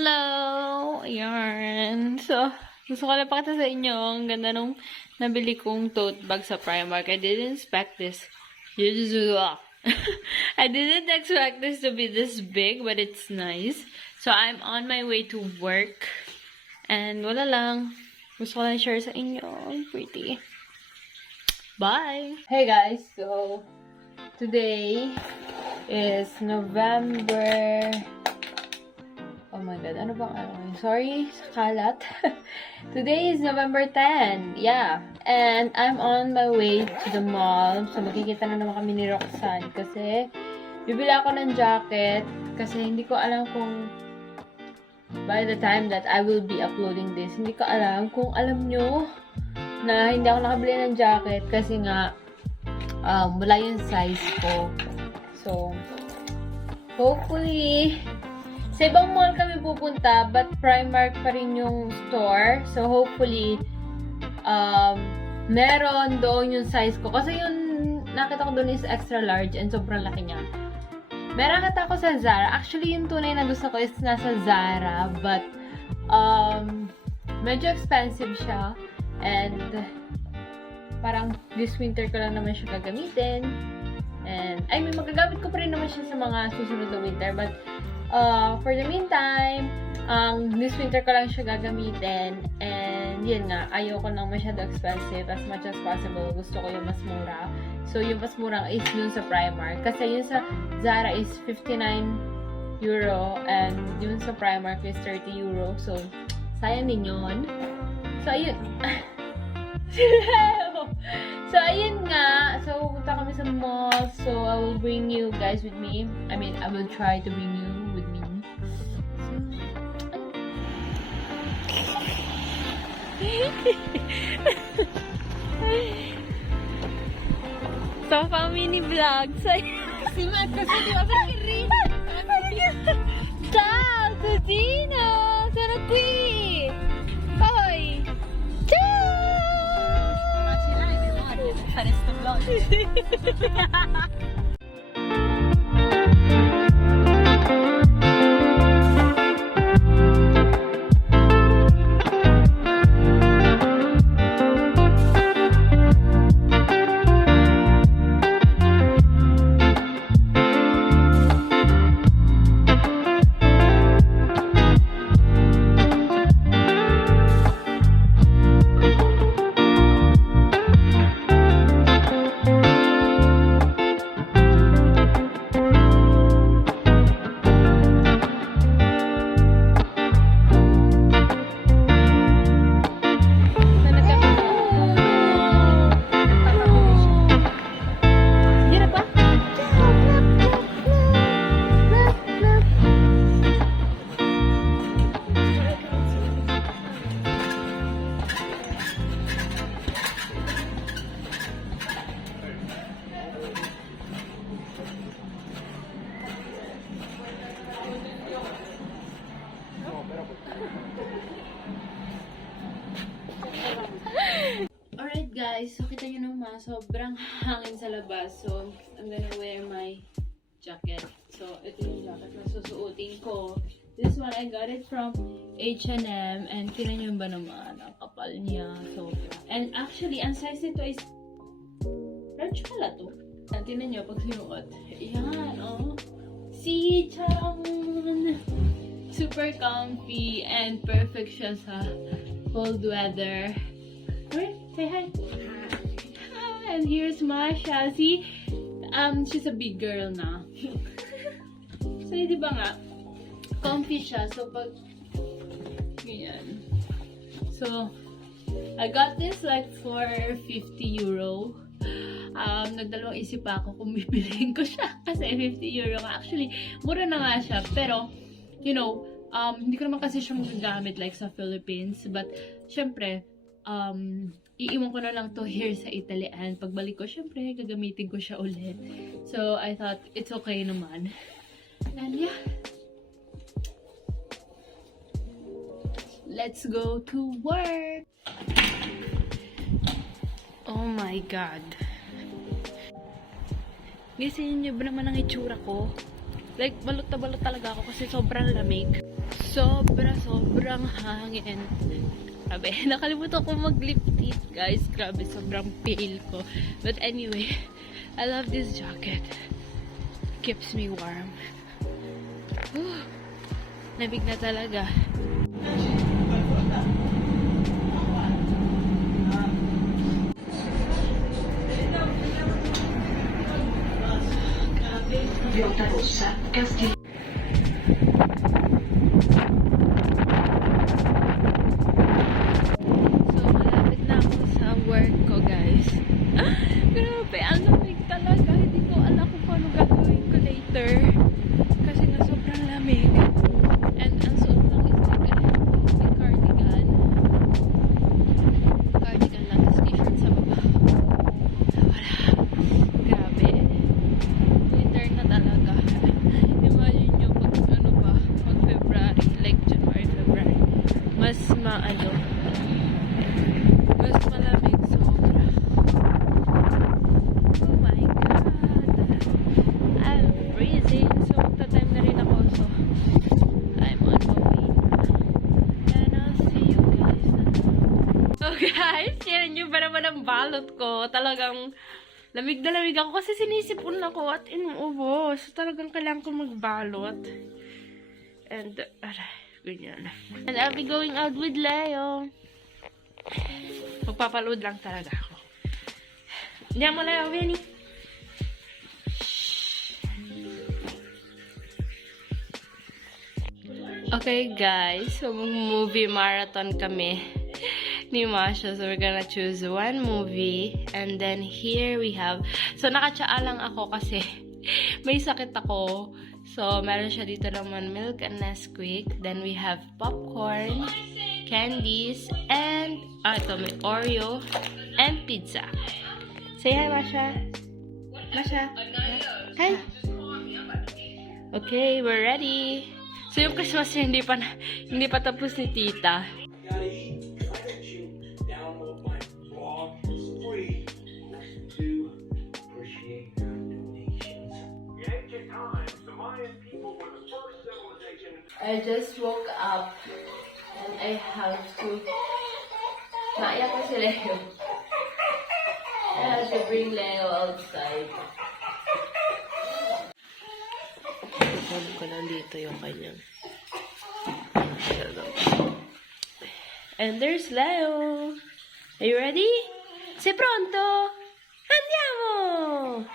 Hello! Ayan. So, gusto ko lang pakita sa inyo ang ganda nung nabili kong tote bag sa Primark. I didn't expect this. I didn't expect this to be this big, but it's nice. So, I'm on my way to work. And wala lang. Gusto ko lang share sa inyo. Pretty. Bye! Hey guys! So, today is November... Oh my god, ano bang araw? Sorry sa kalat. Today is November 10. Yeah. And I'm on my way to the mall. So, makikita na naman kami ni Roxanne. Kasi, bibili ako ng jacket. Kasi, hindi ko alam kung by the time that I will be uploading this, hindi ko alam kung alam nyo na hindi ako nakabili ng jacket. Kasi nga, wala yung size ko. So, hopefully, sa ibang mall kami pupunta, but Primark pa rin yung store. So, hopefully, meron doon yung size ko. Kasi yung nakita ko doon is extra large and sobrang laki niya. Meron nakita ko sa Zara. Actually, yung tunay na gusto ko is nasa Zara. But, medyo expensive siya. And, parang this winter ko lang naman siya gagamitin. And, I mean, magagamit ko pa rin naman siya sa mga susunod na winter. But, for the meantime, this winter ko lang siya gagamitin. And, yun nga, ayoko nang masyado expensive as much as possible. Gusto ko yung mas mura. So, yung mas mura is yun sa Primark. Kasi yun sa Zara is 59 euro. And yun sa Primark is 30 euro. So, sayang din yun. So, ayun. So, ayun nga. So, punta kami sa mall. So, I will bring you guys with me. I mean, I will try to bring you with me. So, mini vlog. Si Matt kasi di ba rin? Ciao, Cugino! Sono qui! Poi! Ciao! Ma ce l'hai memoria per fare sto vlog? Alright guys, so kita nyo naman, sobrang hangin sa labas. So, I'm gonna wear my jacket. So, ito yung jacket na susuotin ko. This one, I got it from H&M. And tinan nyo ba naman, ang kapal niya. So, and actually, ang size nito is large pala to. And tinan nyo, pag sinuot. Ayan, oh. See, charang! Super comfy and perfect siya sa cold weather. Alright, say hi. Hi. And here's Masha. See, she's a big girl na. So, di ba nga, comfy siya. So, pag, ganyan. So, I got this like for 50 euro. Nagdalawang isip pa ako kung bibiliin ko siya. Kasi 50 euro nga. Actually, mura na nga siya. Pero, you know, hindi ko naman kasi siya magagamit like sa Philippines. But, syempre, iiwan ko na lang to here sa Italy and pagbalik ko, syempre, gagamitin ko siya ulit. So, I thought, it's okay naman. And yeah. Let's go to work! Oh my God. Gisingin niyo ba naman ang itsura ko? Like, balot na balot talaga ako kasi sobrang lamig. Sobrang hangin. Grabe, nakalimutan ko mag-lip tint, guys. Grabe, sobrang pale ko. But anyway, I love this jacket. Keeps me warm. Whew. Lamig na talaga. Rossa, Castillo. So, malapit na ako sa work ko, guys. Grabe, ang lamig talaga. Hindi ko alam kung paano gagawin ko later. Kasi nga sobrang lamig. And ang suot lang is like a cardigan. Cardigan lang, tapos t-shirt sa baba. Wala. Grabe. Winter na talaga. Imagine nyo pag ano ba, pag February, like January, February. Mas malamig sobra. Oh my God. I'm freezing. So, magta-time na rin ako. So, I'm on my way. And I'll see you guys. So, guys, yan nyo ba naman ang balot ko? Talagang lamig na lamig ako kasi sinisipon ako at inuubos. So, talagang kailangan ko magbalot. And, aray, ganyan. And I'll be going out with Leo. Magpapaload lang talaga ako. Diyan mo, Leo, Benny. Okay, guys. So, movie marathon kami ni Masha. So, we're gonna choose one movie. And then, here we have... So, nakatsaa lang ako kasi may sakit ako. So, meron siya dito naman milk and Nesquik. Then, we have popcorn, candies, and... ito, may Oreo, and pizza. Say hi, Masha. Masha. Hi. Okay, we're ready. So, yung Christmas hindi pa tapos ni Tita. Gotta eat. Why don't you download my blog? It's free. Do appreciate your donations. In ancient times, the Mayan people were the first civilization. I just woke up and I have to... Naiyak ko si Leo. I have to bring Leo outside. Ipon ko lang dito yung kanyang... And there's Leo. Are you ready? Sei pronto? Andiamo!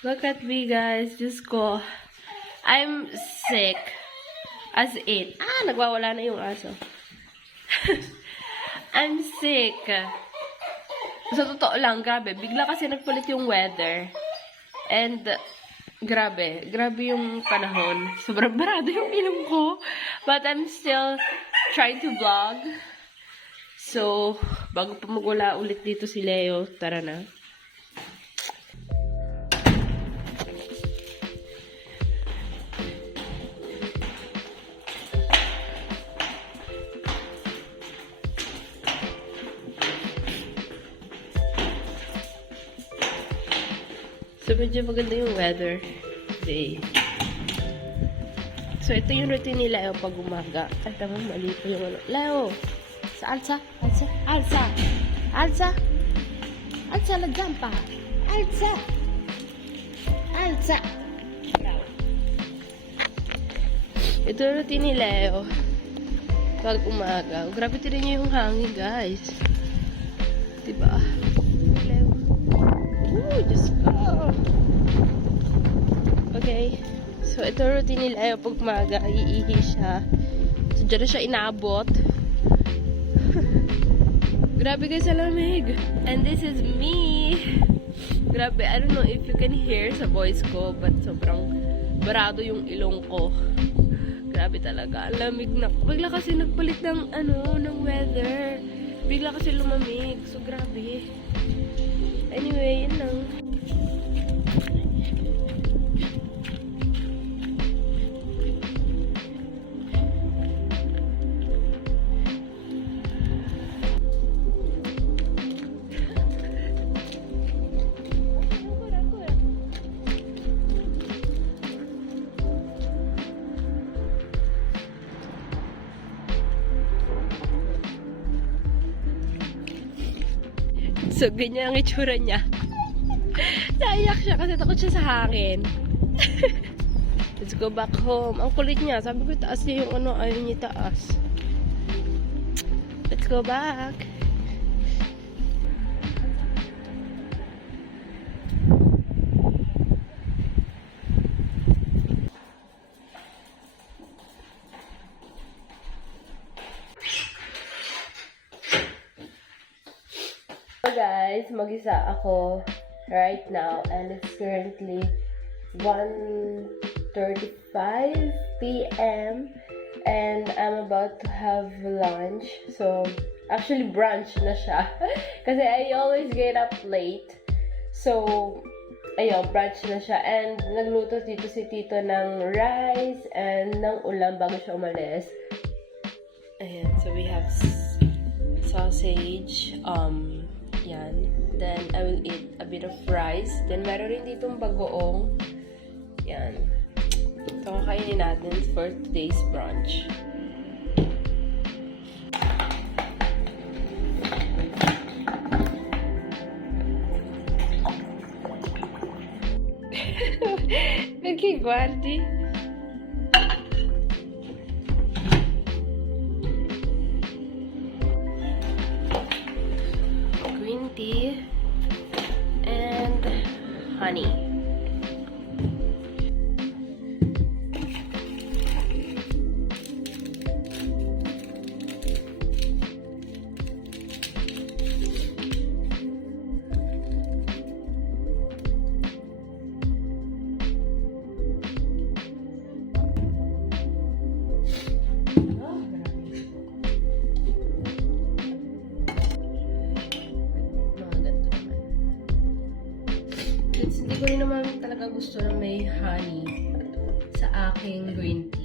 Look at me, guys. Diyos ko. I'm sick. As in. Nagwawala na yung aso. I'm sick. Sa totoo lang, grabe. Bigla kasi nagpalit yung weather. And, grabe yung panahon. Sobrang barado yung ilong ko. But I'm still trying to vlog. So, bago pa magwala ulit dito si Leo, tara na. So, medyo maganda yung weather today. So, ito yung routine ni Leo pag umaga. Ay, tama, mali po yung ano. Leo! Sa alza! Alza! Alza! Alza! Alza la zampa! Alza! Alza! Ito yung routine ni Leo pag umaga. Grabe tirin niyo yung hangin, guys. Diba? Leo. Diyos ko! Okay. So, ito routine ni Leo pag umaga. Iihi siya. So, dyan na siya inaabot. Grabe guys, sa lamig. And this is me. Grabe, I don't know if you can hear sa voice ko, but sobrang barado yung ilong ko. Grabe talaga. Lamig na. Bigla kasi nagpalit ng, ng weather. Bigla kasi lumamig. So, grabe. Anyway, yun lang. So, ganyan ang itsura niya. Naiyak siya kasi takot siya sa hangin. Let's go back home. Ang kulit niya. Sabi ko, taas niya yung ano, ayaw niya taas. Let's go back. So guys, mag-isa ako right now and it's currently 1:35 p.m. and I'm about to have lunch. So, actually brunch na siya. Kasi I always get up late. So, ayun, brunch na siya. And nagluto dito si Tito ng rice and ng ulam bago siya umalis. Ayan, so we have sausage, yan. Then, I will eat a bit of rice. Then, meron rin ditong bagoong. Yan. Ito kakainin natin for today's brunch. Okay, guardi. Green tea and honey. Hindi ko rin naman talaga gusto na may honey sa aking green tea.